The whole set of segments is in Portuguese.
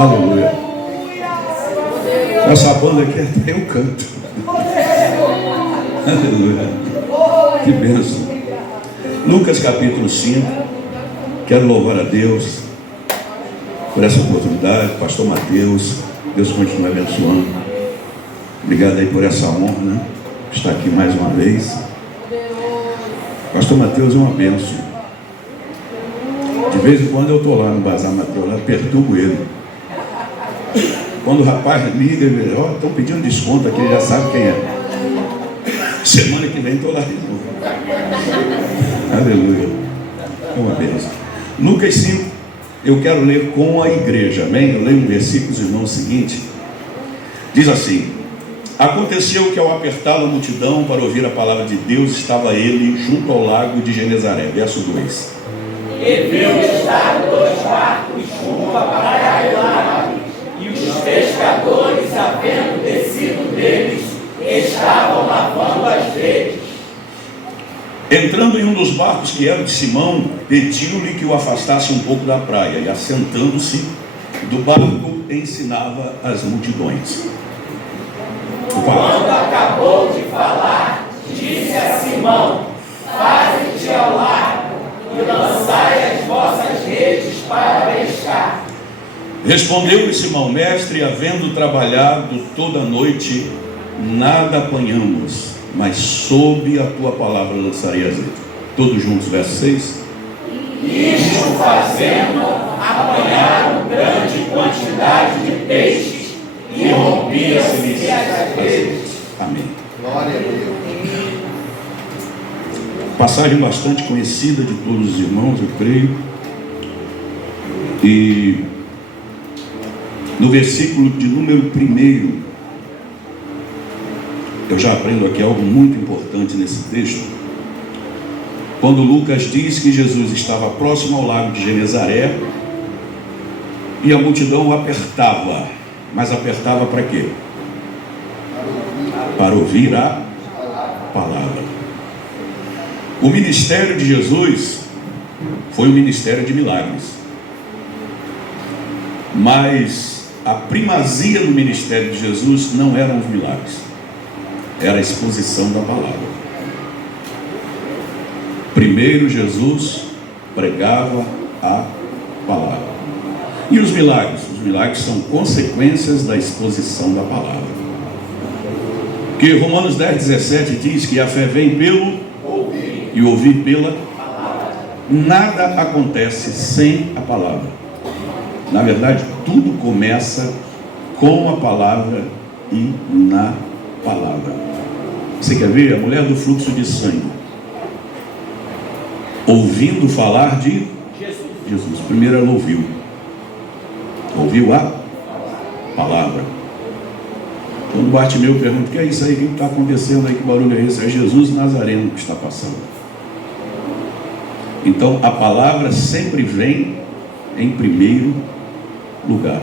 Aleluia. Essa banda aqui até eu canto. Aleluia. Que bênção. Lucas capítulo 5. Quero louvar a Deus por essa oportunidade. Pastor Mateus, Deus continue abençoando. Obrigado aí por essa honra, né? Estar aqui mais uma vez. Pastor Mateus é uma bênção. De vez em quando eu estou lá no Bazar Mateus, lá perturbo ele. Quando o rapaz liga, ele diz: estão pedindo desconto aqui, ele já sabe quem é. Semana que vem estou lá de novo. Aleluia. É uma bênção. Lucas 5, eu quero ler com a igreja, amém? Eu leio um versículo, irmão, seguinte. Diz assim: aconteceu que ao apertá-lo a multidão para ouvir a palavra de Deus, estava ele junto ao lago de Genezaré. Verso 2. E viu estar 2 barcos junto à praia do lago, e os pescadores, havendo descido deles, estavam lavando as redes. Entrando em um dos barcos, que era de Simão, pediu-lhe que o afastasse um pouco da praia, e assentando-se do barco, ensinava as multidões. Quando acabou de falar, disse a Simão: faze-te ao largo e lançai as vossas redes para pescar. Respondeu-lhe Simão: mestre, havendo trabalhado toda a noite, nada apanhamos, mas sob a tua palavra lançarei as redes. Todos juntos, verso 6. Isto fazendo, apanharam grande quantidade de peixes, e rompia-se as redes. Amém. Glória a Deus. Passagem bastante conhecida de todos os irmãos, eu creio. E no versículo de número 1, eu já aprendo aqui algo muito importante nesse texto. Quando Lucas diz que Jesus estava próximo ao lago de Genezaré e a multidão o apertava. Mas apertava para quê? Para ouvir a palavra. O ministério de Jesus foi um ministério de milagres. Mas a primazia do ministério de Jesus não eram os milagres, era a exposição da palavra. Primeiro Jesus pregava a palavra. E os milagres? Os milagres são consequências da exposição da palavra. Que Romanos 10:17 diz que a fé vem pelo ouvir e ouvir pela palavra. Nada acontece sem a palavra. Na verdade, tudo começa com a palavra e na palavra. Você quer ver? A mulher do fluxo de sangue, ouvindo falar de Jesus. Primeiro ela ouviu a palavra. Quando Bartimeu pergunta: o que é isso aí? O que está acontecendo aí? Que barulho é esse? É Jesus Nazareno que está passando. Então a palavra sempre vem em primeiro lugar.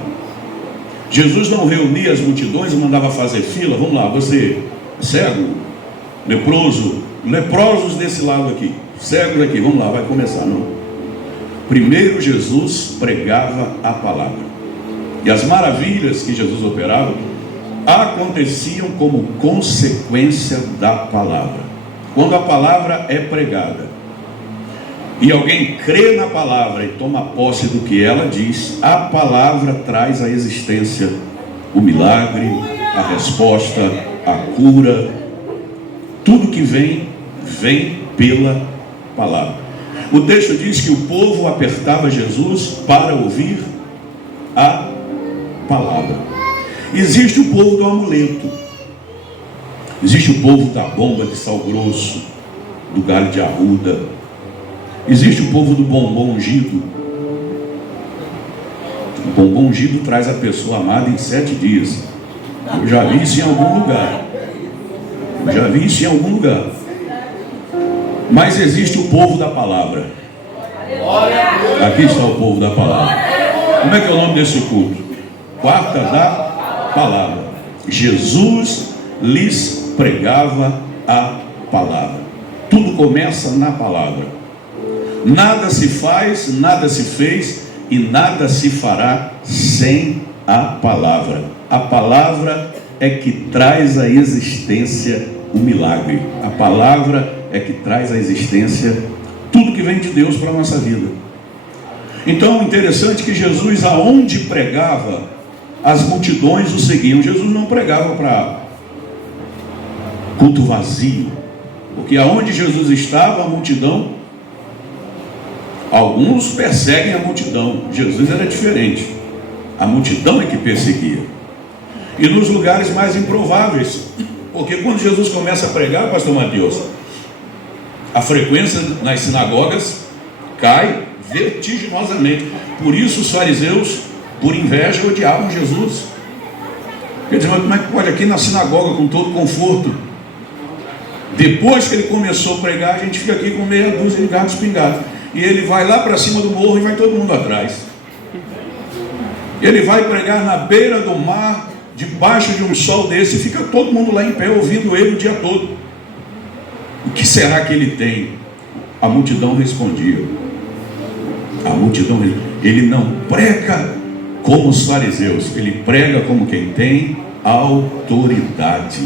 Jesus não reunia as multidões e mandava fazer fila. Vamos lá, você cego, leproso, leprosos desse lado aqui, cegos aqui, vamos lá, vai começar. Não. Primeiro Jesus pregava a palavra. E as maravilhas que Jesus operava aconteciam como consequência da palavra. Quando a palavra é pregada e alguém crê na palavra e toma posse do que ela diz, a palavra traz à existência o milagre, a resposta, a cura. Tudo que vem pela palavra. O texto diz que o povo apertava Jesus para ouvir a palavra. Existe o povo do amuleto, existe o povo da bomba de sal grosso, do galho de arruda, existe o povo do bombom ungido. O bombom ungido traz a pessoa amada em 7 dias. Eu já vi isso em algum lugar. Mas existe o povo da palavra. Aqui está o povo da palavra. Como é que é o nome desse culto? Quarta da palavra. Jesus lhes pregava a palavra. Tudo começa na palavra. Nada se faz, nada se fez e nada se fará sem a palavra. A palavra é que traz à existência o milagre. A palavra é que traz à existência tudo que vem de Deus para a nossa vida. Então, interessante que Jesus, aonde pregava, as multidões o seguiam. Jesus não pregava para culto vazio, porque aonde Jesus estava, a multidão, alguns perseguem a multidão. Jesus era diferente. A multidão é que perseguia. E nos lugares mais improváveis, porque quando Jesus começa a pregar, pastor Mateus, a frequência nas sinagogas cai vertiginosamente. Por isso os fariseus, por inveja, odiavam Jesus. Quer dizer, mas como é que pode aqui na sinagoga com todo conforto? Depois que ele começou a pregar, a gente fica aqui com meia dúzia de gatos pingados. E ele vai lá para cima do morro e vai todo mundo atrás. Ele vai pregar na beira do mar, debaixo de um sol desse, e fica todo mundo lá em pé ouvindo ele o dia todo. O que será que ele tem? A multidão respondia. A multidão, ele não prega como os fariseus, ele prega como quem tem autoridade.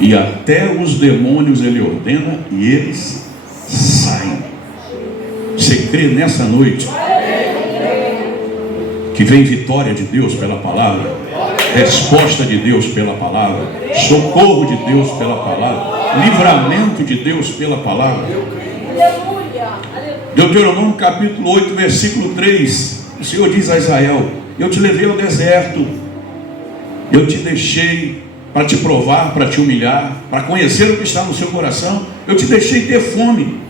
E até os demônios ele ordena e eles saem. Você crê nessa noite que vem vitória de Deus pela palavra, resposta de Deus pela palavra, socorro de Deus pela palavra, livramento de Deus pela palavra? Deuteronômio capítulo 8, versículo 3, o Senhor diz a Israel: eu te levei ao deserto, eu te deixei para te provar, para te humilhar, para conhecer o que está no seu coração. Eu te deixei ter fome,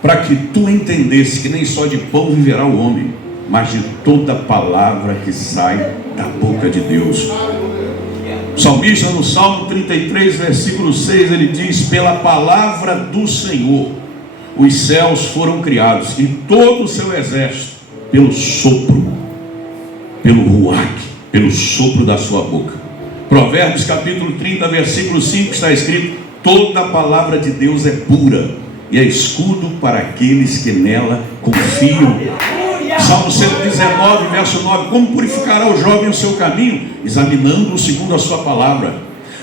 para que tu entendesse que nem só de pão viverá o homem, mas de toda palavra que sai da boca de Deus. O salmista, no Salmo 33, versículo 6, ele diz: pela palavra do Senhor os céus foram criados, e todo o seu exército, pelo sopro, pelo ruach, pelo sopro da sua boca. Provérbios capítulo 30, versículo 5, está escrito: toda a palavra de Deus é pura e é escudo para aqueles que nela confiam. Salmo 119, verso 9: como purificará o jovem o seu caminho? Examinando-o segundo a sua palavra.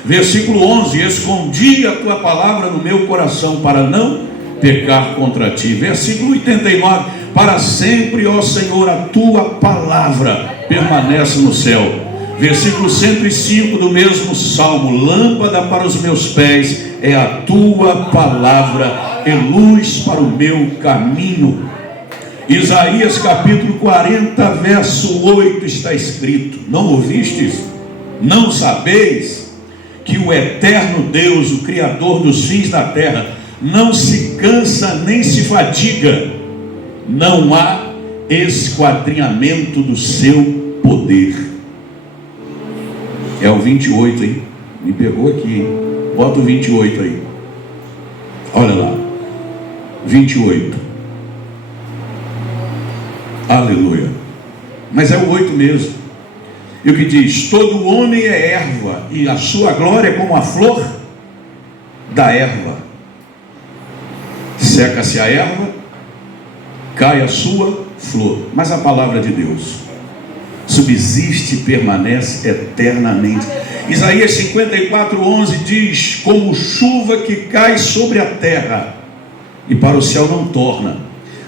Versículo 11: escondi a tua palavra no meu coração para não pecar contra ti. Versículo 89: para sempre, ó Senhor, a tua palavra permanece no céu. Versículo 105 do mesmo salmo: lâmpada para os meus pés é a tua palavra e luz para o meu caminho. Isaías capítulo 40, verso 8 está escrito: não ouvistes? Não sabeis que o eterno Deus, o Criador dos fins da terra, não se cansa nem se fadiga, não há esquadrinhamento do seu poder. É o 28, hein? Me pegou aqui, hein? Bota o 28 aí. Olha lá. 28. Aleluia. Mas é o 8 mesmo. E o que diz: todo homem é erva, e a sua glória é como a flor da erva. Seca-se a erva, cai a sua flor. Mas a palavra de Deus subsiste e permanece eternamente. Isaías 54, 11 diz: como chuva que cai sobre a terra e para o céu não torna,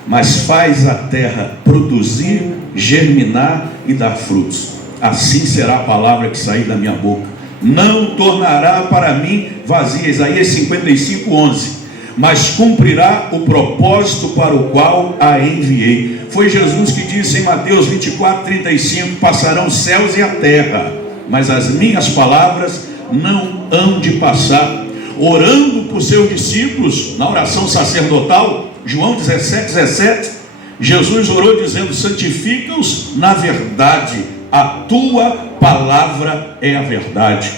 mas faz a terra produzir, germinar e dar frutos, assim será a palavra que sair da minha boca, não tornará para mim vazia. Isaías 55, 11: mas cumprirá o propósito para o qual a enviei. Foi Jesus que disse em Mateus 24, 35: passarão os céus e a terra, mas as minhas palavras não hão de passar. Orando por seus discípulos, na oração sacerdotal, João 17, 17, Jesus orou dizendo: santifica-os na verdade, a tua palavra é a verdade.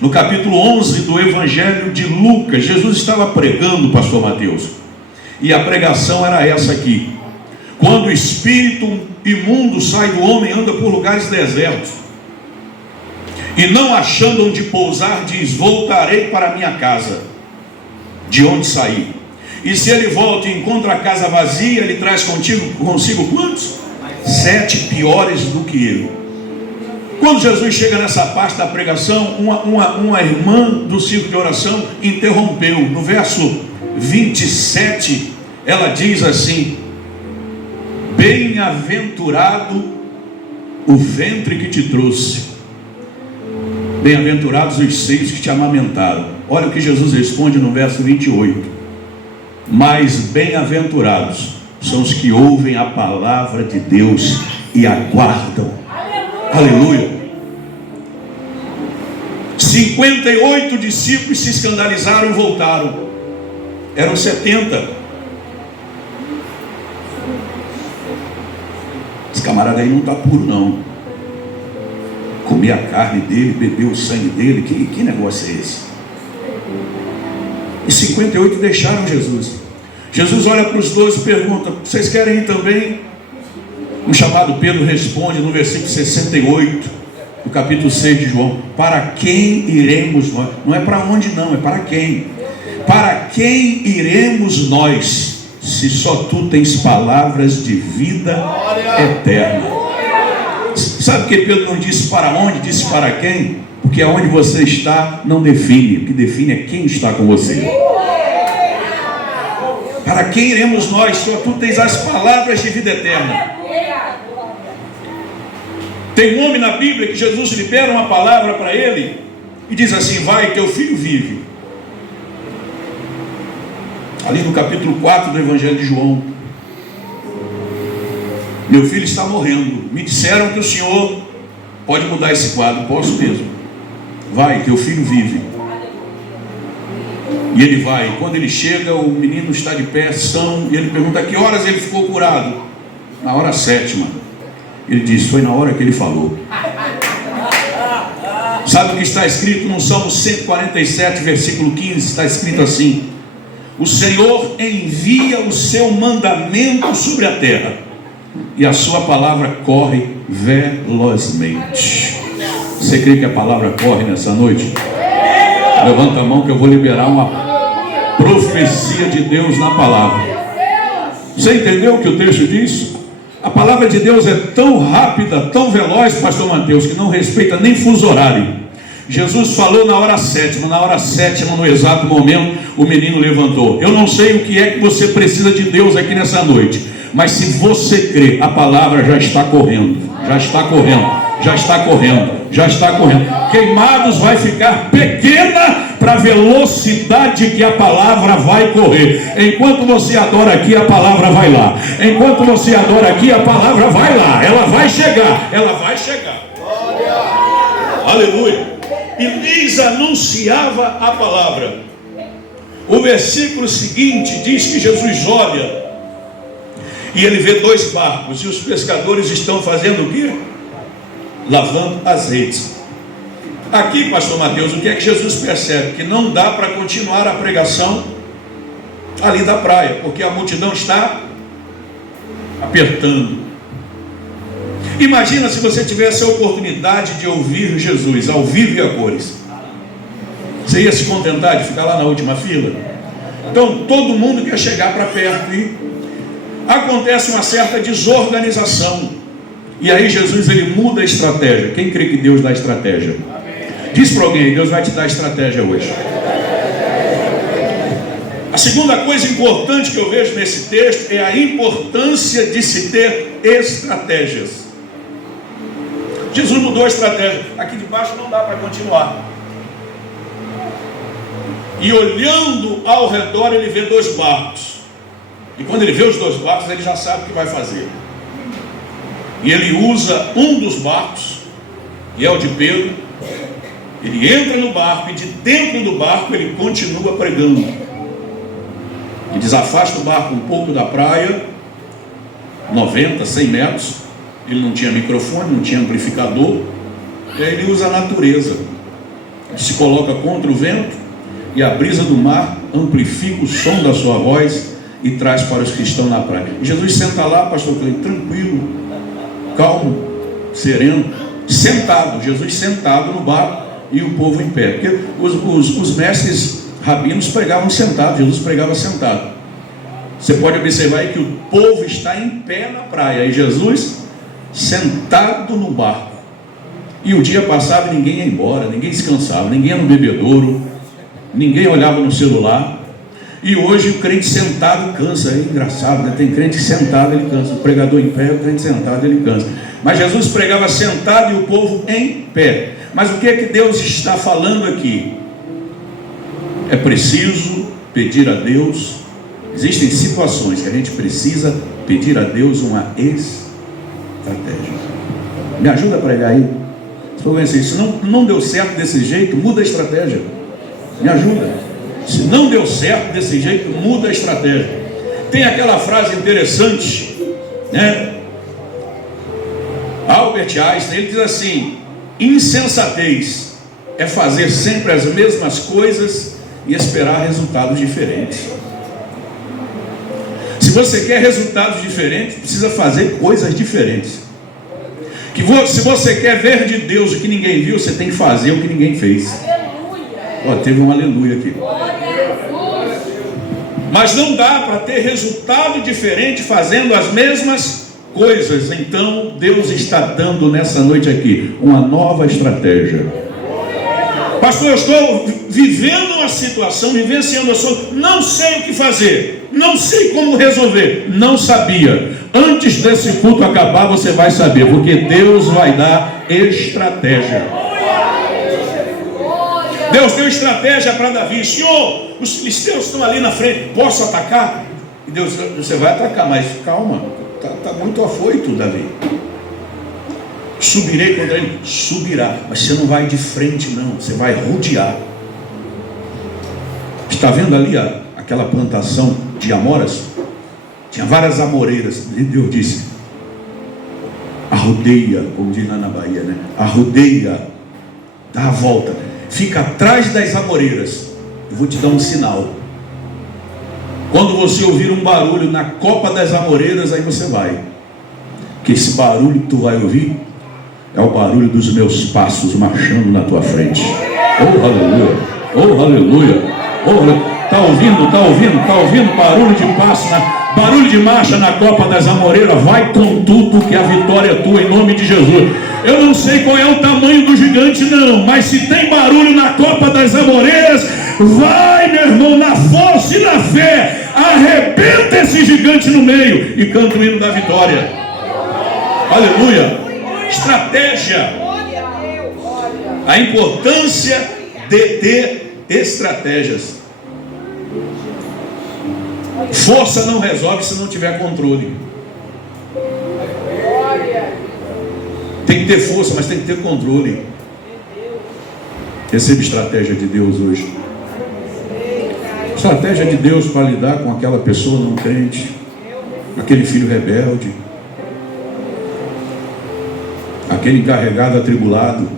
No capítulo 11 do Evangelho de Lucas, Jesus estava pregando, pastor Mateus, e a pregação era essa aqui: quando o espírito imundo sai do homem, anda por lugares desertos, e não achando onde pousar, diz: voltarei para a minha casa, de onde saí. E se ele volta e encontra a casa vazia, ele traz consigo quantos? 7 piores do que ele. Quando Jesus chega nessa parte da pregação, uma irmã do círculo de oração interrompeu. No verso 27, ela diz assim: bem-aventurado o ventre que te trouxe, bem-aventurados os seios que te amamentaram. Olha o que Jesus responde no verso 28: mas bem-aventurados são os que ouvem a palavra de Deus e aguardam. Aleluia. 58 discípulos se escandalizaram e voltaram. Eram 70. Esse camarada aí não está puro, não. Comer a carne dele, beber o sangue dele, que negócio é esse? E 58 deixaram Jesus. Jesus olha para os 12 e pergunta: vocês querem ir também? O chamado Pedro responde no versículo 68 do capítulo 6 de João: para quem iremos nós? Não é para onde não, é para quem. Para quem iremos nós, se só tu tens palavras de vida eterna? Sabe por que Pedro não disse para onde, disse para quem? Porque aonde você está não define, o que define é quem está com você. Para quem iremos nós, só tu tens as palavras de vida eterna. Tem um homem na Bíblia que Jesus libera uma palavra para ele e diz assim: vai, teu filho vive. Ali no capítulo 4 do Evangelho de João: meu filho está morrendo, me disseram que o Senhor pode mudar esse quadro. Posso mesmo. Vai, teu filho vive. E ele vai. Quando ele chega, o menino está de pé, são, e ele pergunta: a que horas ele ficou curado? Na hora 7ª. Ele diz: foi na hora que ele falou. Sabe o que está escrito no Salmo 147, versículo 15? Está escrito assim: o Senhor envia o seu mandamento sobre a terra, e a sua palavra corre velozmente. Você crê que a palavra corre nessa noite? Levanta a mão que eu vou liberar uma profecia de Deus na palavra. Você entendeu o que o texto diz? A palavra de Deus é tão rápida, tão veloz, pastor Mateus, que não respeita nem fuso horário. Jesus falou na hora 7ª, na hora 7ª, no exato momento, o menino levantou. Eu não sei o que é que você precisa de Deus aqui nessa noite, mas se você crê, a palavra já está correndo, já está correndo, já está correndo, já está correndo. Queimados vai ficar pequena para a velocidade que a palavra vai correr. Enquanto você adora aqui, a palavra vai lá. Enquanto você adora aqui, a palavra vai lá. Ela vai chegar, ela vai chegar. Aleluia. E lhes anunciava a palavra. O versículo seguinte diz que Jesus olha e ele vê 2 barcos, e os pescadores estão fazendo o quê? Lavando as redes. Aqui, pastor Mateus, o que é que Jesus percebe? Que não dá para continuar a pregação ali da praia, porque a multidão está apertando. Imagina se você tivesse a oportunidade de ouvir Jesus ao vivo e a cores. Você ia se contentar de ficar lá na última fila? Então todo mundo quer chegar para perto e acontece uma certa desorganização. E aí Jesus ele muda a estratégia. Quem crê que Deus dá estratégia? Diz para alguém: Deus vai te dar estratégia hoje. A segunda coisa importante que eu vejo nesse texto é a importância de se ter estratégias. Jesus mudou a estratégia. Aqui de baixo não dá para continuar. E olhando ao redor ele vê 2 barcos. E quando ele vê os 2 barcos, ele já sabe o que vai fazer. E ele usa um dos barcos, e é o de Pedro. Ele entra no barco e de dentro do barco ele continua pregando. E desafasta o barco um pouco da praia, 90, 100 metros. Ele não tinha microfone, não tinha amplificador. E aí ele usa a natureza. Ele se coloca contra o vento e a brisa do mar amplifica o som da sua voz e traz para os que estão na praia. E Jesus senta lá, pastor Cleiton, tranquilo, calmo, sereno, sentado. Jesus sentado no barco e o povo em pé. Porque os mestres rabinos pregavam sentados, Jesus pregava sentado. Você pode observar aí que o povo está em pé na praia e Jesus sentado no barco. E o dia passava e ninguém ia embora, ninguém descansava, ninguém ia no bebedouro, ninguém olhava no celular. E hoje o crente sentado cansa. É engraçado, né? Tem crente sentado, ele cansa. O pregador em pé, o crente sentado, ele cansa. Mas Jesus pregava sentado e o povo em pé. Mas o que é que Deus está falando aqui? É preciso pedir a Deus. Existem situações que a gente precisa pedir a Deus uma estratégia. Me ajuda a pregar aí. Se não deu certo desse jeito, muda a estratégia. Me ajuda. Se não deu certo desse jeito, muda a estratégia. Tem aquela frase interessante, né? Albert Einstein, ele diz assim: insensatez é fazer sempre as mesmas coisas e esperar resultados diferentes. Se você quer resultados diferentes, precisa fazer coisas diferentes. Se você quer ver de Deus o que ninguém viu, você tem que fazer o que ninguém fez. Ó, teve um aleluia aqui. Mas não dá para ter resultado diferente fazendo as mesmas coisas. Então Deus está dando nessa noite aqui uma nova estratégia. Pastor, eu estou vivendo uma situação, vivenciando a sua, não sei o que fazer, não sei como resolver, não sabia. Antes desse culto acabar, você vai saber, porque Deus vai dar estratégia. Deus deu estratégia para Davi. Senhor, os filisteus estão ali na frente, posso atacar? E Deus, você vai atacar, mas calma, está muito afoito, Davi. Subirei contra ele, subirá, mas você não vai de frente não, você vai rodear. Está vendo ali aquela plantação de amoras? Tinha várias amoreiras. E Deus disse: arrodeia, como diz lá na Bahia, né? Arrodeia, dá a volta, fica atrás das amoreiras. Eu vou te dar um sinal. Quando você ouvir um barulho na copa das amoreiras, aí você vai. Que esse barulho que tu vai ouvir é o barulho dos meus passos marchando na tua frente. Oh, aleluia! Oh, aleluia! Oh, aleluia! Está ouvindo barulho de passo, barulho de marcha na copa das amoreiras? Vai com tudo, que a vitória é tua, em nome de Jesus. Eu não sei qual é o tamanho do gigante não, mas se tem barulho na copa das amoreiras, vai, meu irmão, na força e na fé, arrebenta esse gigante no meio e canta o hino da vitória. Aleluia! Estratégia. A importância de ter estratégias. Força não resolve se não tiver controle. Tem que ter força, mas tem que ter controle. Receba estratégia de Deus hoje. Estratégia de Deus para lidar com aquela pessoa não crente, aquele filho rebelde, aquele encarregado atribulado.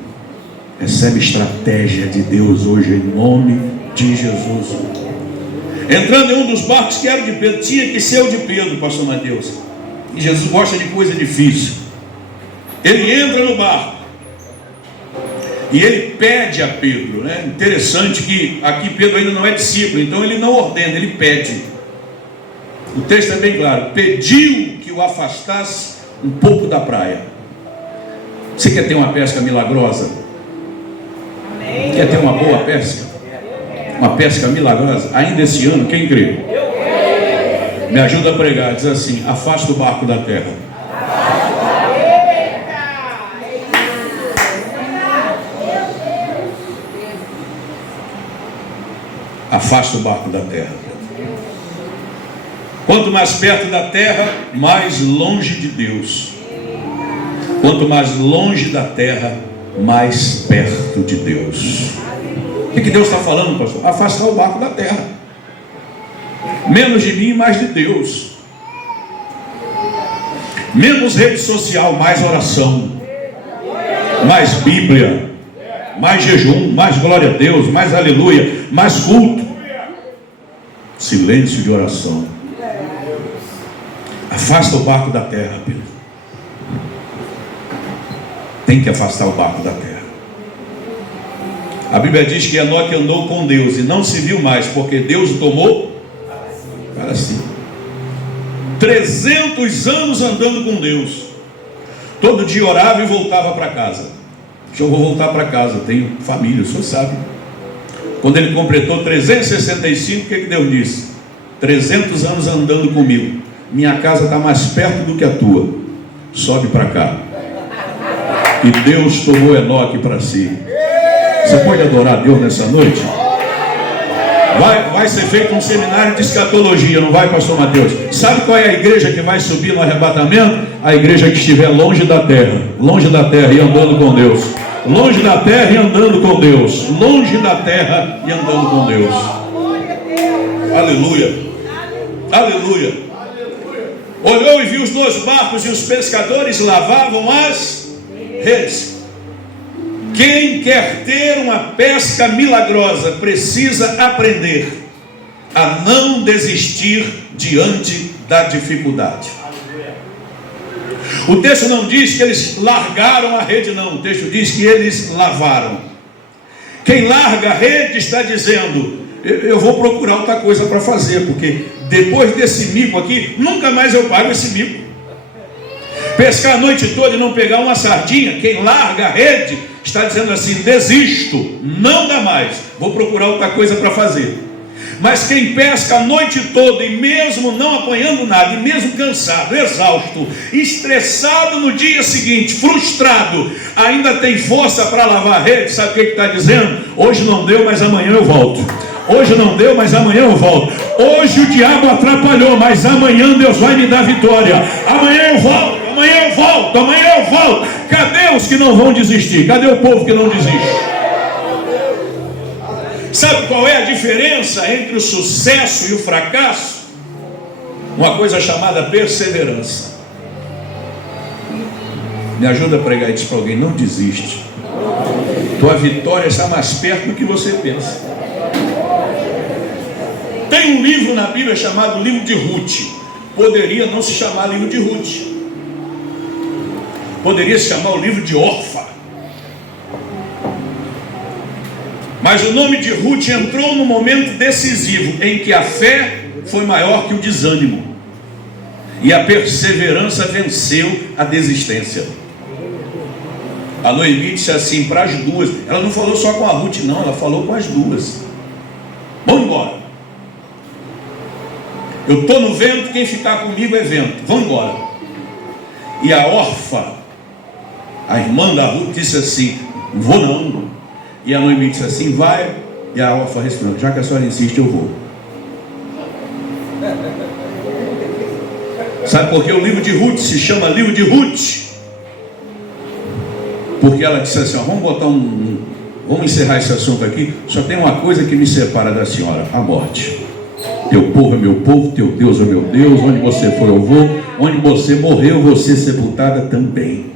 Recebe estratégia de Deus hoje em nome de Jesus. Entrando em um dos barcos que era de Pedro, tinha que ser o de Pedro, pastor Mateus. E Jesus gosta de coisa difícil. Ele entra no barco e ele pede a Pedro, né? Interessante que aqui Pedro ainda não é discípulo, então ele não ordena, ele pede. O texto é bem claro: pediu que o afastasse um pouco da praia. Você quer ter uma pesca milagrosa? Amém. Quer ter uma boa pesca? Uma pesca milagrosa? Ainda esse ano, quem crê? Me ajuda a pregar, diz assim: afasta o barco da terra. Afasta o barco da terra. Quanto mais perto da terra, mais longe de Deus. Quanto mais longe da terra, mais perto de Deus. O que Deus está falando, pastor? Afastar o barco da terra. Menos de mim, mais de Deus. Menos rede social, mais oração. Mais Bíblia. Mais jejum, mais glória a Deus, mais aleluia, mais culto. Silêncio de oração. Afasta o barco da terra, Pedro. Tem que afastar o barco da terra. A Bíblia diz que Enoque andou com Deus e não se viu mais, porque Deus o tomou para si. 300 anos andando com Deus. Todo dia orava e voltava para casa. eu vou voltar para casa, tenho família, o senhor sabe. Quando ele completou 365, o que Deus disse? 300 anos andando comigo, minha casa está mais perto do que a tua, sobe para cá. E Deus tomou Enoque para si. Você pode adorar a Deus nessa noite? Vai ser feito um seminário de escatologia, não vai, pastor Mateus? Sabe qual é a igreja que vai subir no arrebatamento? A igreja que estiver longe da terra e andando com Deus. Longe da terra e andando com Deus. Longe da terra e andando com Deus. Aleluia. Aleluia. Olhou e viu os 2 barcos e os pescadores lavavam as redes. Quem quer ter uma pesca milagrosa precisa aprender a não desistir diante da dificuldade. O texto não diz que eles largaram a rede, não. O texto diz que eles lavaram. Quem larga a rede está dizendo: eu vou procurar outra coisa para fazer, porque depois desse mico aqui, nunca mais eu pago esse mico. Pescar a noite toda e não pegar uma sardinha, quem larga a rede está dizendo assim: desisto, não dá mais, vou procurar outra coisa para fazer. Mas quem pesca a noite toda e mesmo não apanhando nada, e mesmo cansado, exausto, estressado no dia seguinte, frustrado, ainda tem força para lavar a rede, sabe o que está dizendo? Hoje não deu, mas amanhã eu volto. Hoje não deu, mas amanhã eu volto. Hoje o diabo atrapalhou, mas amanhã Deus vai me dar vitória. Amanhã eu volto, amanhã eu volto, amanhã eu volto. Cadê os que não vão desistir? Cadê o povo que não desiste? Sabe qual é a diferença entre o sucesso e o fracasso? Uma coisa chamada perseverança. Me ajuda a pregar isso para alguém: não desiste. Tua vitória está mais perto do que você pensa. Tem um livro na Bíblia chamado Livro de Ruth. Poderia não se chamar Livro de Ruth, poderia se chamar o Livro de Orfa. Mas o nome de Ruth entrou no momento decisivo em que a fé foi maior que o desânimo e a perseverança venceu a desistência. A Noemi disse assim para as duas. Ela não falou só com a Ruth, não, ela falou com as duas: vamos embora. Eu estou no vento, quem ficar comigo é vento, vamos embora. E a Orfa, a irmã da Ruth, disse assim: não vou não. E a Noemi disse assim: vai. E a Orfa respondeu: já que a senhora insiste, eu vou. Sabe por que o livro de Ruth se chama livro de Ruth? Porque ela disse assim: ó, vamos encerrar esse assunto aqui. Só tem uma coisa que me separa da senhora: a morte. Teu povo é meu povo, teu Deus é meu Deus. Onde você for eu vou, onde você morreu eu vou ser sepultada também.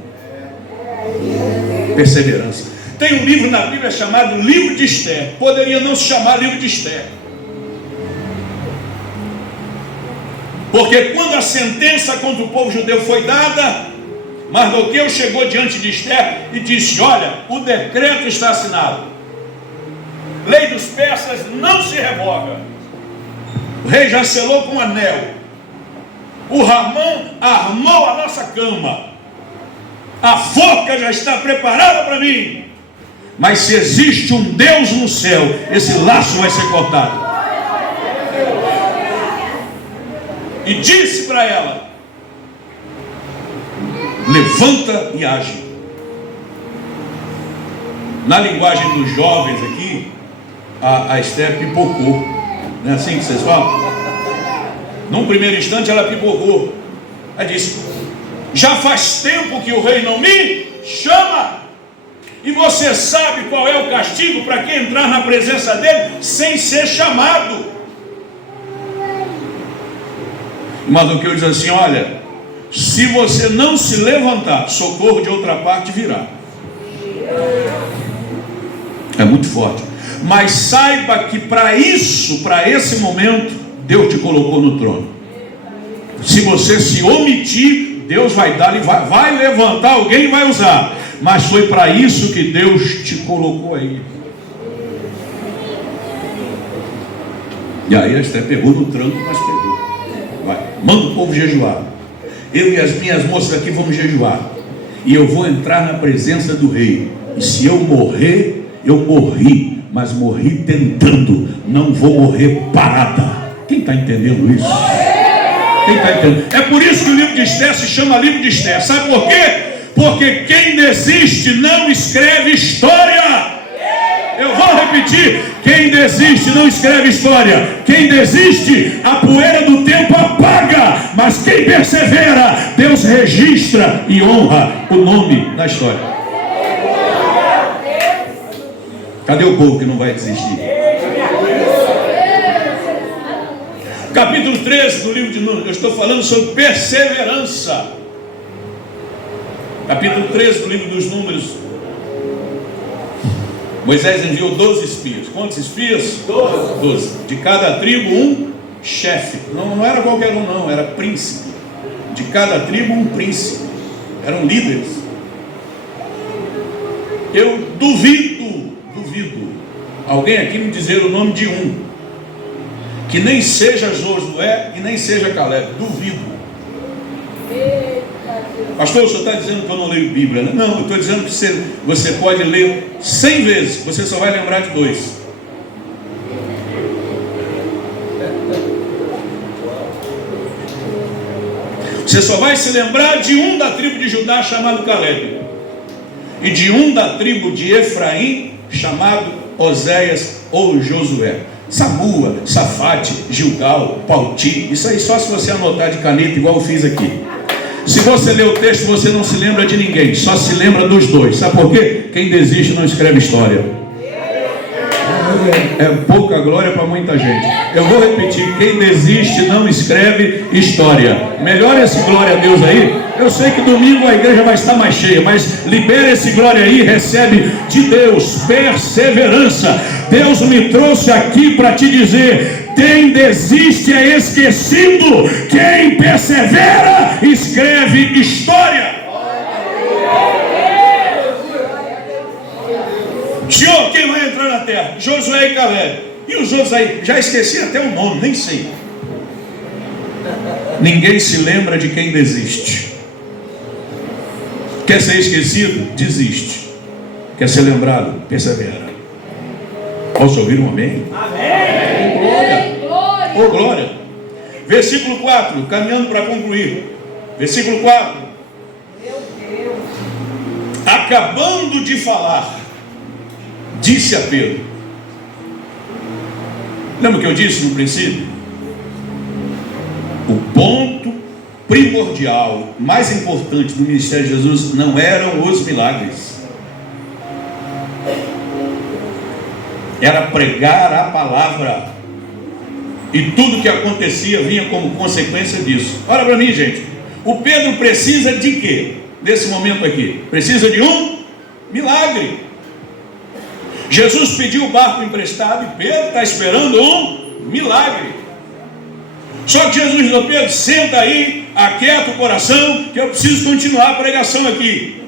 Perseverança. Tem um livro na Bíblia chamado Livro de Esther. Poderia não se chamar Livro de Esther, porque quando a sentença contra o povo judeu foi dada, Mardoqueu chegou diante de Esther e disse: olha, o decreto está assinado, lei dos persas não se revoga, o rei já selou com um anel, o Ramã armou a nossa cama, a forca já está preparada para mim, mas se existe um Deus no céu, esse laço vai ser cortado. E disse para ela: levanta e age. Na linguagem dos jovens aqui, a Esther pipocou. Não é assim que vocês falam? Num primeiro instante ela pipocou. Ela disse: já faz tempo que o rei não me chama. E você sabe qual é o castigo para quem entrar na presença dele sem ser chamado. Mardoqueu diz assim: olha, se você não se levantar, socorro de outra parte virá. É muito forte. Mas saiba que para isso, para esse momento, Deus te colocou no trono. Se você se omitir, Deus vai dar, vai levantar alguém e vai usar. Mas foi para isso que Deus te colocou aí. E aí a Esther pegou no tranco, mas pegou. Vai, manda o povo jejuar. Eu e as minhas moças aqui vamos jejuar. E eu vou entrar na presença do rei. E se eu morrer, eu morri, mas morri tentando, não vou morrer parada. Quem está entendendo isso? Quem está entendendo? É por isso que o livro de Esther se chama livro de Esther. Sabe por quê? Porque quem desiste não escreve história. Eu vou repetir: quem desiste não escreve história. Quem desiste, a poeira do tempo apaga. Mas quem persevera, Deus registra e honra o nome na história. Cadê o povo que não vai desistir? Capítulo 13 do livro de Números. Eu estou falando sobre perseverança. Capítulo 13 do livro dos Números. Moisés enviou 12 espias. Quantos espias? 12. De cada tribo um chefe. Não era qualquer um não, era príncipe. De cada tribo um príncipe. Eram líderes. Eu duvido alguém aqui me dizer o nome de um que nem seja Josué e nem seja Caleb. Duvido. Pastor, o senhor está dizendo que eu não leio Bíblia, né? Não, eu estou dizendo que você pode ler 100 vezes, você só vai lembrar de 2. Você só vai se lembrar de um da tribo de Judá chamado Caleb, e de um da tribo de Efraim chamado Oséias ou Josué. Samua, Safate, Gilgal, Palti, isso aí só se você anotar de caneta, igual eu fiz aqui. Se você ler o texto, você não se lembra de ninguém, só se lembra dos 2. Sabe por quê? Quem desiste não escreve história. É pouca glória para muita gente. Eu vou repetir: quem desiste não escreve história. Melhora esse glória a Deus aí. Eu sei que domingo a igreja vai estar mais cheia, mas libera esse glória aí, recebe de Deus perseverança. Deus me trouxe aqui para te dizer: quem desiste é esquecido, quem persevera escreve história. Senhor, quem vai entrar na terra? Josué e Caleb. E os outros aí? Já esqueci até o nome, nem sei. Ninguém se lembra de quem desiste. Quer ser esquecido? Desiste. Quer ser lembrado? Persevera. Posso ouvir um amém? Amém. Glória. Oh, glória. Versículo 4, caminhando para concluir. Versículo 4. Meu Deus. Acabando de falar, disse a Pedro. Lembra o que eu disse no princípio? O ponto primordial, mais importante do ministério de Jesus não eram os milagres. Era pregar a palavra. E tudo que acontecia vinha como consequência disso. Olha para mim, gente. O Pedro precisa de quê? Nesse momento aqui. Precisa de um milagre. Jesus pediu o barco emprestado e Pedro está esperando um milagre. Só que Jesus disse: Pedro, senta aí, aquieta o coração, que eu preciso continuar a pregação aqui.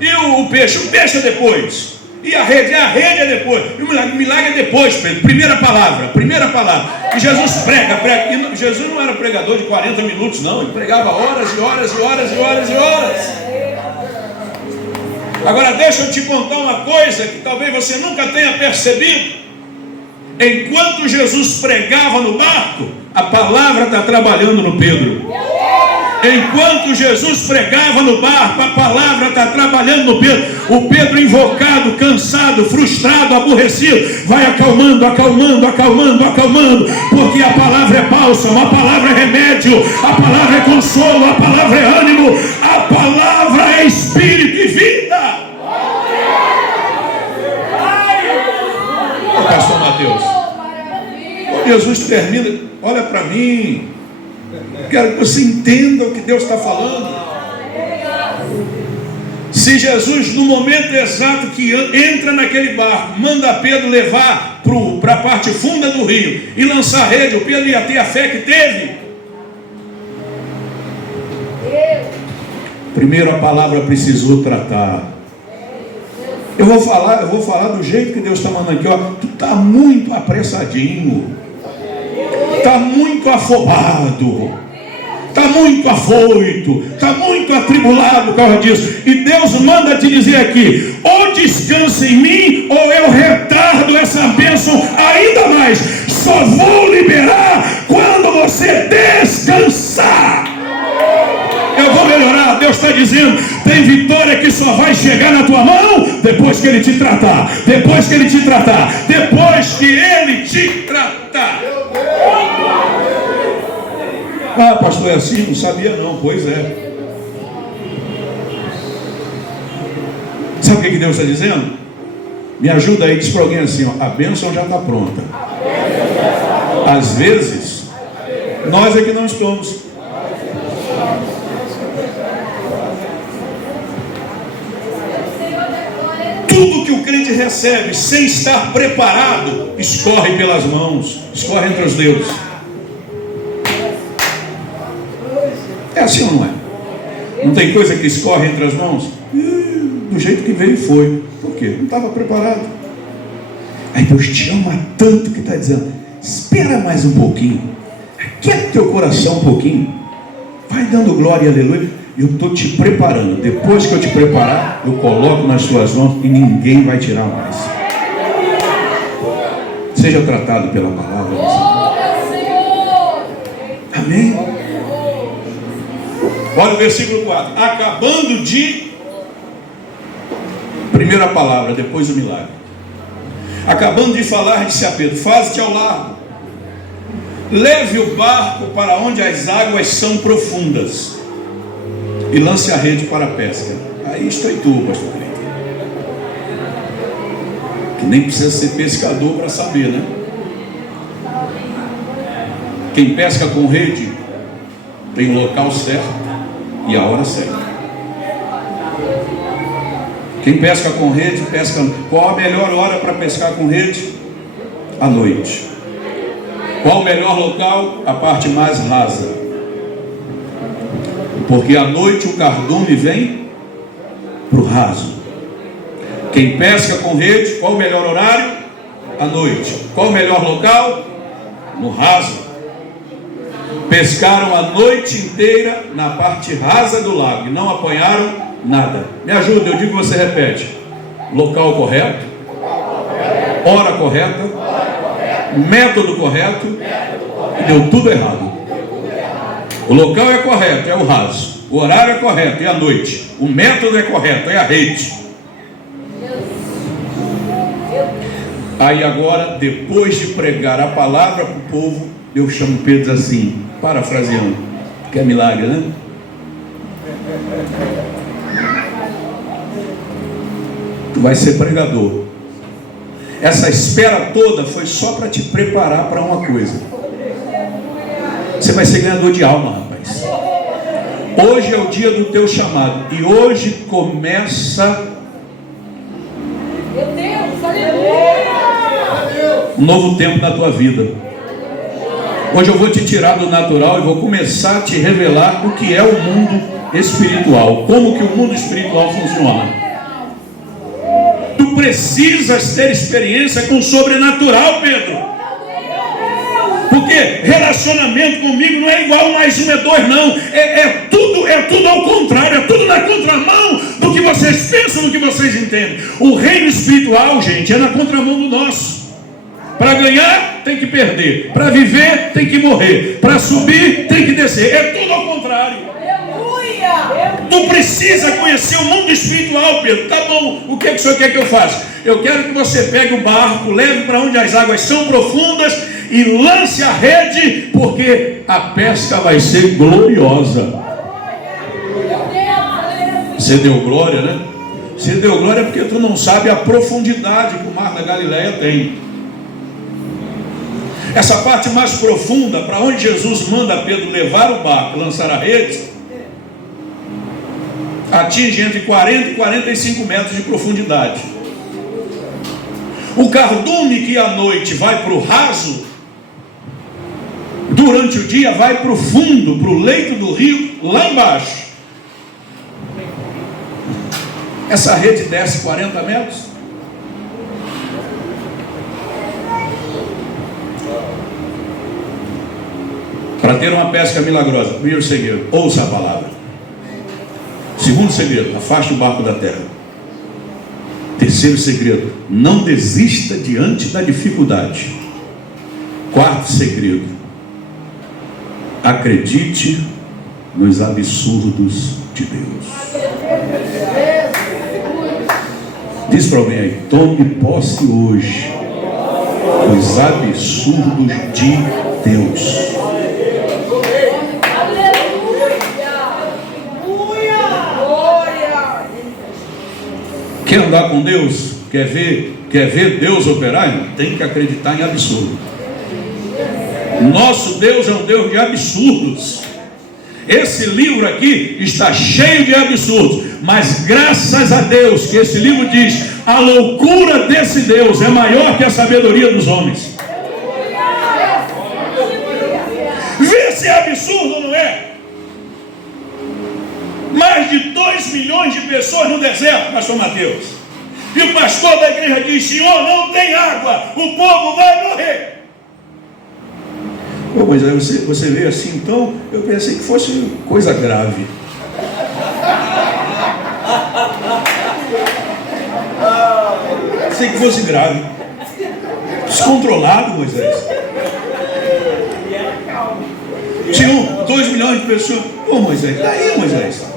E o peixe é depois. E a rede é depois. E o milagre é depois, Pedro. Primeira palavra. E Jesus prega. E Jesus não era pregador de 40 minutos, não. Ele pregava horas e horas e horas e horas e horas. Agora deixa eu te contar uma coisa que talvez você nunca tenha percebido. Enquanto Jesus pregava no barco, a palavra está trabalhando no Pedro. Enquanto Jesus pregava no barco, a palavra está trabalhando no Pedro. O Pedro invocado, cansado, frustrado, aborrecido, vai acalmando, porque a palavra é bálsamo, a palavra é remédio, a palavra é consolo, a palavra é ânimo, a palavra é espírito e vida. Ô, pastor Mateus, Jesus termina, olha para mim. Quero que você entenda o que Deus está falando. Se Jesus, no momento exato que entra naquele barco, manda Pedro levar para a parte funda do rio e lançar a rede, o Pedro ia ter a fé que teve. Primeiro a palavra precisou tratar. Eu vou falar do jeito que Deus está mandando aqui, ó. Tu está muito apressadinho, está muito afobado, está muito afoito, está muito atribulado por causa disso. E Deus manda te dizer aqui: onde descansa em mim, ou eu retardo essa bênção ainda mais. Só vou liberar quando você descansar. Eu vou melhorar. Deus está dizendo, tem vitória que só vai chegar na tua mão depois que Ele te tratar. Depois que Ele te tratar. Depois que Ele te tratar. Ah, pastor, é assim? Não sabia não. Pois é. Sabe o que Deus está dizendo? Me ajuda aí, diz para alguém assim, ó, a bênção já está pronta. Às vezes, nós é que não estamos. Tudo que o crente recebe sem estar preparado, escorre pelas mãos, escorre entre os dedos. É assim ou não é? Não tem coisa que escorre entre as mãos? Do jeito que veio foi. Por quê? Não estava preparado. Aí Deus te ama tanto que está dizendo, espera mais um pouquinho, aquieta teu coração um pouquinho, vai dando glória e aleluia. Eu estou te preparando. Depois que eu te preparar, eu coloco nas suas mãos e ninguém vai tirar mais. Seja tratado pela palavra do Senhor. Amém. Olha o versículo 4. Acabando de... Primeira palavra, depois o milagre. Acabando de falar, disse a Pedro, faze-te ao largo, leve o barco para onde as águas são profundas e lance a rede para a pesca. Aí estou tu, pastor Cleiton, que nem precisa ser pescador para saber, né? Quem pesca com rede tem o local certo e a hora certa. Quem pesca com rede, pesca. Qual a melhor hora para pescar com rede? À noite. Qual o melhor local? A parte mais rasa. Porque à noite o cardume vem para o raso. Quem pesca com rede, qual o melhor horário? À noite. Qual o melhor local? No raso. Pescaram a noite inteira na parte rasa do lago e não apanharam nada. Me ajuda, eu digo que você repete. Local correto, hora correta, método correto, e deu tudo errado. O local é correto, é o raso. O horário é correto, é a noite. O método é correto, é a rede. Aí agora, depois de pregar a palavra para o povo, eu chamo Pedro assim, parafraseando, que é milagre, né? Tu vai ser pregador. Essa espera toda foi só para te preparar para uma coisa. Você vai ser ganhador de alma, rapaz. Hoje é o dia do teu chamado. E hoje começa um novo tempo na tua vida. Hoje eu vou te tirar do natural e vou começar a te revelar o que é o mundo espiritual. Como que o mundo espiritual funciona. Tu precisas ter experiência com o sobrenatural, Pedro. Porque relacionamento comigo não é igual mais um é dois, não. É tudo ao contrário, é tudo na contramão do que vocês pensam, do que vocês entendem. O reino espiritual, gente, é na contramão do nosso. Para ganhar, tem que perder. Para viver, tem que morrer. Para subir, tem que descer. É tudo ao contrário. Tu precisa conhecer o mundo espiritual, Pedro. Tá bom, o que o senhor quer que eu faça? Eu quero que você pegue o barco, leve para onde as águas são profundas e lance a rede, porque a pesca vai ser gloriosa. Você deu glória, né? Você deu glória porque tu não sabe a profundidade que o mar da Galileia tem. Essa parte mais profunda, para onde Jesus manda Pedro levar o barco, lançar a rede, atinge entre 40 e 45 metros de profundidade. O cardume que à noite vai para o raso, durante o dia vai para o fundo, para o leito do rio, lá embaixo. Essa rede desce 40 metros. Para ter uma pesca milagrosa, primeiro segredo, ouça a palavra. Segundo segredo, afaste o barco da terra. Terceiro segredo: não desista diante da dificuldade. Quarto segredo: acredite nos absurdos de Deus. Diz para alguém aí: tome posse hoje dos absurdos de Deus. Quer andar com Deus? Quer ver Deus operar? Tem que acreditar em absurdo. Nosso Deus é um Deus de absurdos. Esse livro aqui está cheio de absurdos, mas graças a Deus que esse livro diz: a loucura desse Deus é maior que a sabedoria dos homens. Vê se é absurdo ou não é? Mais de 2 milhões de pessoas no deserto, pastor Mateus. E o pastor da igreja diz: Senhor, não tem água, o povo vai morrer. Pô, mas aí você vê assim, então eu pensei que fosse coisa grave. Pensei que fosse grave. Descontrolado, Moisés. Senhor, 2 milhões de pessoas. Ô Moisés, daí Moisés?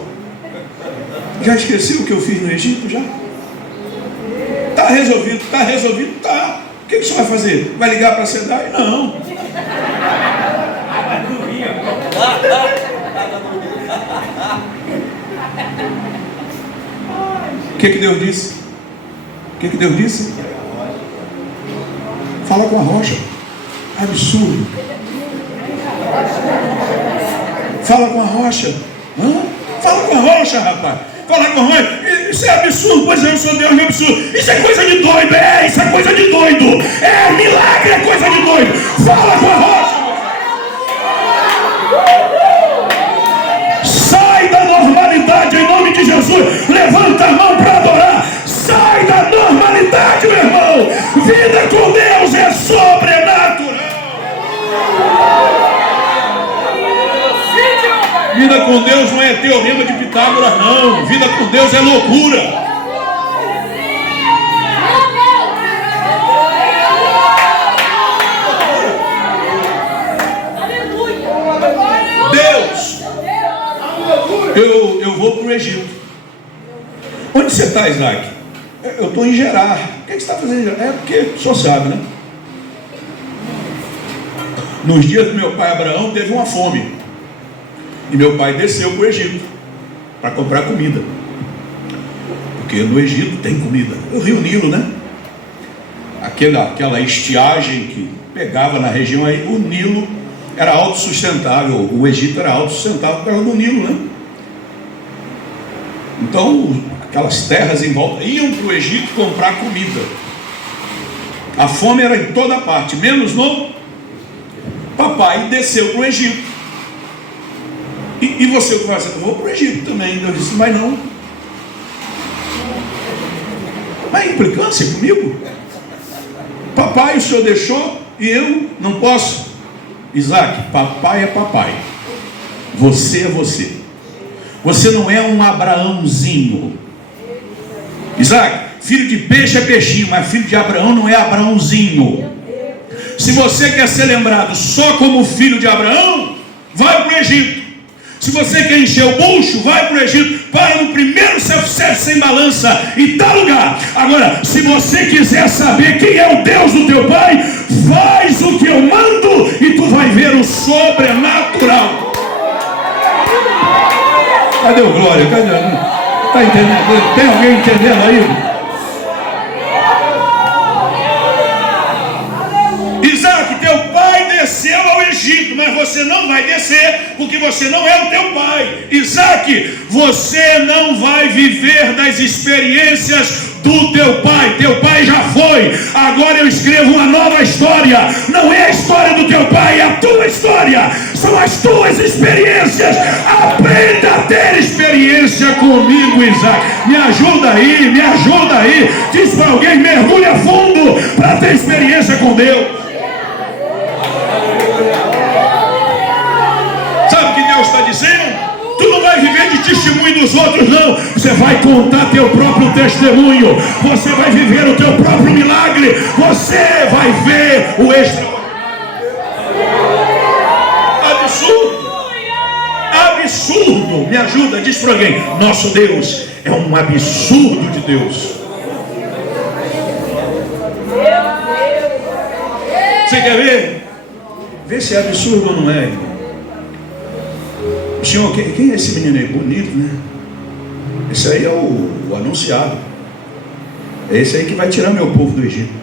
Já esqueceu o que eu fiz no Egito já? Está resolvido, tá. O que você vai fazer? Vai ligar para a SEDAI? Não. O que Deus disse? O que Deus disse? Fala com a rocha. Absurdo. Fala com a rocha. Fala com a rocha, rapaz. Fala com a rocha. Isso é absurdo. Pois eu sou Deus de absurdo. Isso é coisa de doido. Isso é coisa de doido. Milagre é coisa de doido. Fala com a rocha. Sai da normalidade em nome de Jesus. Levanta a mão para adorar. Sai da normalidade, meu irmão. Vida com Deus é sobrenatural. Vida com Deus não é teorema de Pitágoras, não. Vida com Deus é loucura. Deus, eu vou para o Egito. Onde você está, Isaac? Eu estou em Gerar. O que você está fazendo em Gerar? É porque o senhor sabe, né? Nos dias do meu pai Abraão teve uma fome. E meu pai desceu para o Egito para comprar comida. Porque no Egito tem comida. O rio Nilo, né? Aquela estiagem que pegava na região aí, o Nilo era autossustentável. O Egito era autossustentável por causa do Nilo, né? Então, aquelas terras em volta iam para o Egito comprar comida. A fome era em toda parte, menos no papai desceu para o Egito. E você vai fazer? Eu vou para o Egito também. Eu disse: mas não. Mas implicância comigo? Papai o senhor deixou e eu não posso. Isaac, papai é papai. Você é você. Você não é um Abraãozinho. Isaac, filho de peixe é peixinho, mas filho de Abraão não é Abraãozinho. Se você quer ser lembrado só como filho de Abraão, vai para o Egito. Se você quer encher o bucho, vai para o Egito, para no primeiro self-service sem balança e dá lugar. Agora, se você quiser saber quem é o Deus do teu pai, faz o que eu mando e tu vai ver o sobrenatural. Cadê o glória? Cadê? Está entendendo? Tem alguém entendendo aí? Isaac, teu pai desceu ao Egito, mas você não vai descer, porque você não é o teu pai. Isaac, você não vai viver das experiências do teu pai. Teu pai já foi. Agora eu escrevo uma nova história. Não é a história do teu pai, é a tua história. São as tuas experiências. Aprenda a ter experiência comigo, Isaac. Me ajuda aí, me ajuda aí. Diz para alguém: mergulha fundo para ter experiência com Deus. Sabe o que Deus está dizendo? Tu não vai viver de testemunho os outros não. Você vai contar teu próprio testemunho. Você vai viver o teu próprio milagre. Você vai ver o extraordinário. Absurdo. Me ajuda, diz para alguém: nosso Deus é um absurdo de Deus. Você quer ver? Vê se é absurdo ou não é, irmão. Senhor, quem é esse menino aí? Bonito, né? Esse aí é o anunciado. É esse aí que vai tirar meu povo do Egito.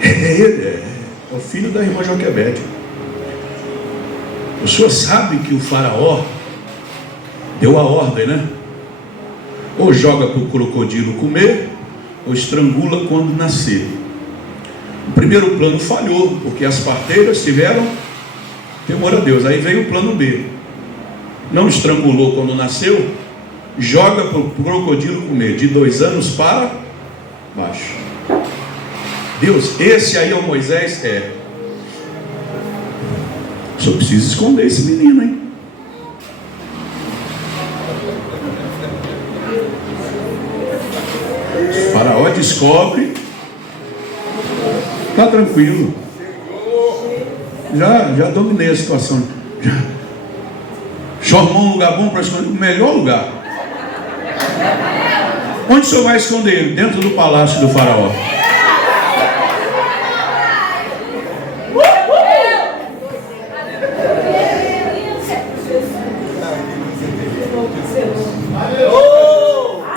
É ele, é o filho da irmã Joquebede. O senhor sabe que o faraó deu a ordem, né? Ou joga para o crocodilo comer, ou estrangula quando nascer. O primeiro plano falhou, porque as parteiras tiveram temor a Deus. Aí veio o plano B. Não estrangulou quando nasceu, joga para o crocodilo comer, de 2 anos para baixo. Deus, esse aí é o Moisés? É. Só preciso esconder esse menino, hein? O faraó descobre, tá tranquilo. Já dominei a situação. Chamou um lugar bom para esconder, o melhor lugar. Onde o senhor vai esconder ele? Dentro do palácio do faraó.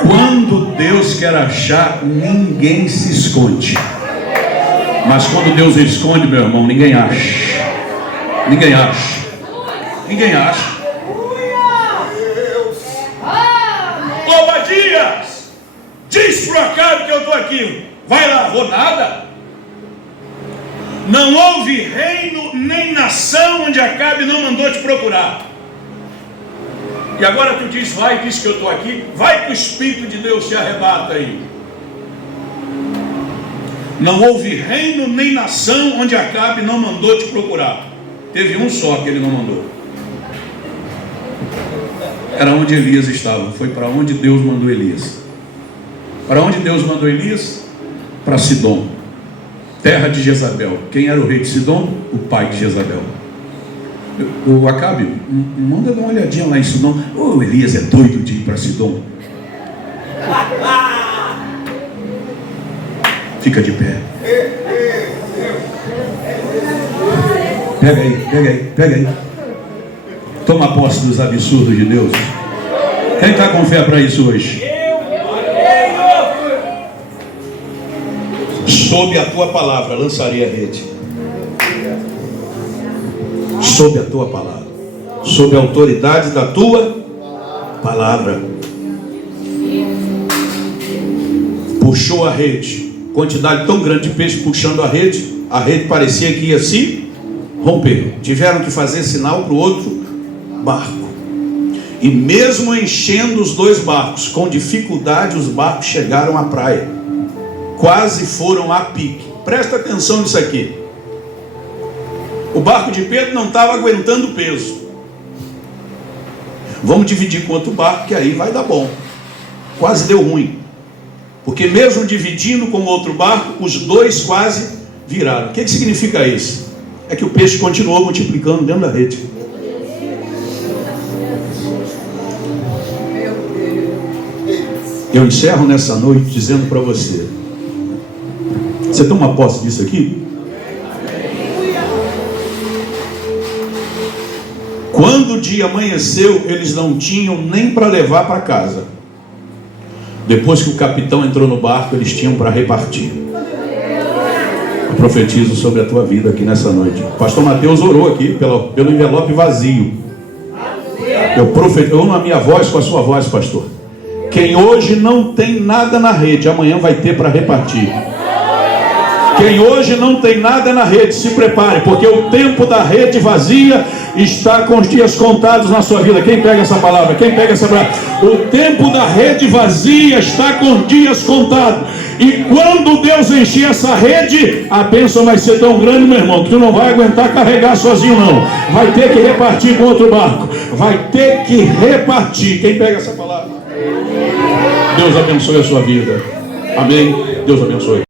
Quando Deus quer achar, ninguém se esconde. Mas quando Deus esconde, meu irmão, ninguém acha. Ninguém acha. Ninguém acha. Ô Obadias, diz pro Acabe que eu estou aqui. Vai lá, vou nada. Não houve reino nem nação onde Acabe não mandou te procurar. E agora tu diz, vai, diz que eu estou aqui. Vai que o Espírito de Deus te arrebata aí. Não houve reino nem nação onde Acabe não mandou te procurar. Teve um só que ele não mandou. Era onde Elias estava. Foi para onde Deus mandou Elias. Para onde Deus mandou Elias? Para Sidom, terra de Jezabel. Quem era o rei de Sidom? O pai de Jezabel. O Acabe, manda dar uma olhadinha lá em Sidom. O Elias é doido de ir para Sidom. Fica de pé. Pega aí, pega aí, pega aí. Toma posse dos absurdos de Deus. Quem está com fé para isso hoje? Sob a tua palavra lançarei a rede. Sob a tua palavra. Sob a autoridade da tua palavra. Puxou a rede. Quantidade tão grande de peixe puxando a rede parecia que ia se romper. Tiveram que fazer sinal para o outro barco. E mesmo enchendo os 2 barcos, com dificuldade os barcos chegaram à praia. Quase foram a pique. Presta atenção nisso aqui. O barco de Pedro não estava aguentando o peso. Vamos dividir com outro barco que aí vai dar bom. Quase deu ruim. Porque mesmo dividindo com outro barco, os 2 quase viraram. O que significa isso? É que o peixe continuou multiplicando dentro da rede. Eu encerro nessa noite dizendo para você: você toma posse disso aqui? Quando o dia amanheceu, eles não tinham nem para levar para casa. Depois que o capitão entrou no barco, eles tinham para repartir. Eu profetizo sobre a tua vida aqui nessa noite. O pastor Mateus orou aqui pelo envelope vazio. Eu na minha voz com a sua voz, pastor. Quem hoje não tem nada na rede, amanhã vai ter para repartir. Quem hoje não tem nada na rede, se prepare, porque o tempo da rede vazia está com os dias contados na sua vida. Quem pega essa palavra? Quem pega essa palavra? O tempo da rede vazia está com os dias contados. E quando Deus encher essa rede, a bênção vai ser tão grande, meu irmão, que tu não vai aguentar carregar sozinho não. Vai ter que repartir com outro barco. vai ter que repartir. Quem pega essa palavra? Deus abençoe a sua vida. Amém. Deus abençoe.